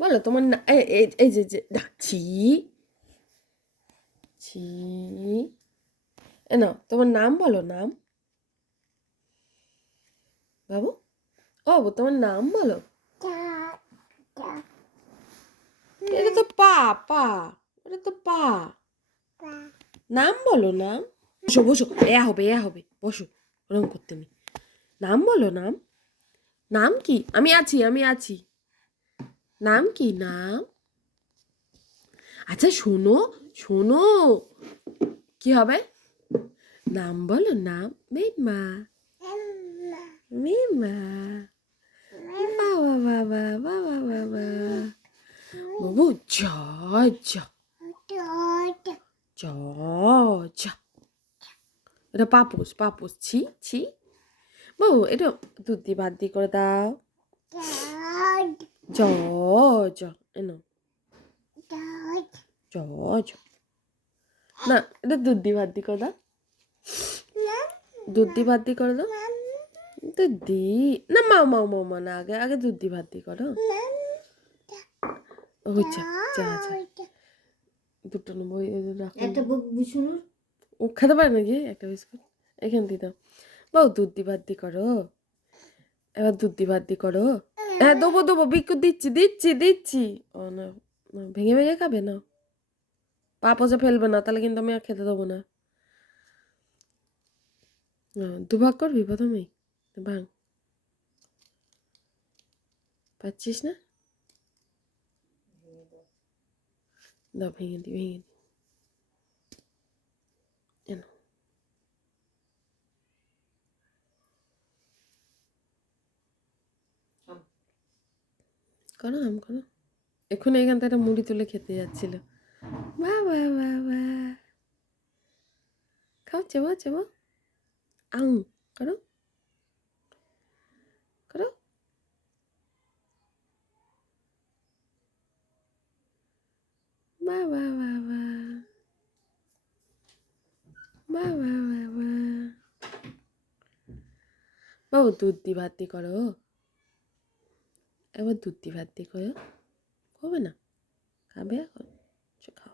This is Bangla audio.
বলো তোমার না, এই যে যে ছি ছি, এ নাও তোমার নাম বলো, নাম। বাবু, ও বাবু, তোমার নাম বলো। এটা তো পা, পা, এটা তো পা। নাম বলো, নাম। বসো বসো, এয়া হবে, বসো। ওরকম করতে নেই। নাম বলো, নাম। নাম কি? আমি আছি, আমি আছি। নাম কি? নাম। আচ্ছা শোনো, শোনো, কি হবে? নাম বলো, নাম। মেমা, মেমা, বাবা বাবা বাবা বাবা। বাবু, যা যা যা যা। এটা পাপোস, পাপোস, ছি ছি। বাবু এটা দুধ দিয়ে ভাত দিয়ে করে দাও। জ জ, এনো জ জ। না, এটা দুধ দিয়ে ভাত দিয়ে করে দাও। দুধ দিয়ে ভাত দিয়ে করে দাও। দুধ দি না, মাও মাও মাও মা না, আগে আগে দুধ দিয়ে ভাত দিয়ে করো। হচ্ছে, যা যা। দুটো নেবো, একটা বিস্কুট ও খেতে পারে নাকি একটা বিস্কুট? এখান দিয়ে দাও। বাবু দুধ দিয়ে ভাত দিয়ে করো। এবার দুধ দিয়ে ভাত দিয়ে করো। হ্যাঁ দেবো দেবো, বিস্কুট দিচ্ছি দিচ্ছি দিচ্ছি। ও না, না, ভেঙে ভেঙে খাবে না। পা পচে ফেলবে না, তাহলে কিন্তু আমি আর খেতে দেবো না। দুভাগ করবি প্রথমেই, ভাঙ। পাচ্ছিস না? দাও, ভেঙে দি, ভেঙে দি। এনো, করো, আম করো। এক্ষুনি এখান থেকে একটা মুড়ি তুলে খেতে যাচ্ছিল। বাহ বাহ বাহ বাহ। খাও, চেবো চেবো। আম করো, করো। বাহ বাহ বাহ বাহ, বাহ বাহ বাহ বাহ। বাবু দুধ দিয়ে ভাত দিয়ে করো। এবার দুধ দিয়ে ভাত দিয়ে করো। হবে না? খাবে এখন? আচ্ছা, খাও।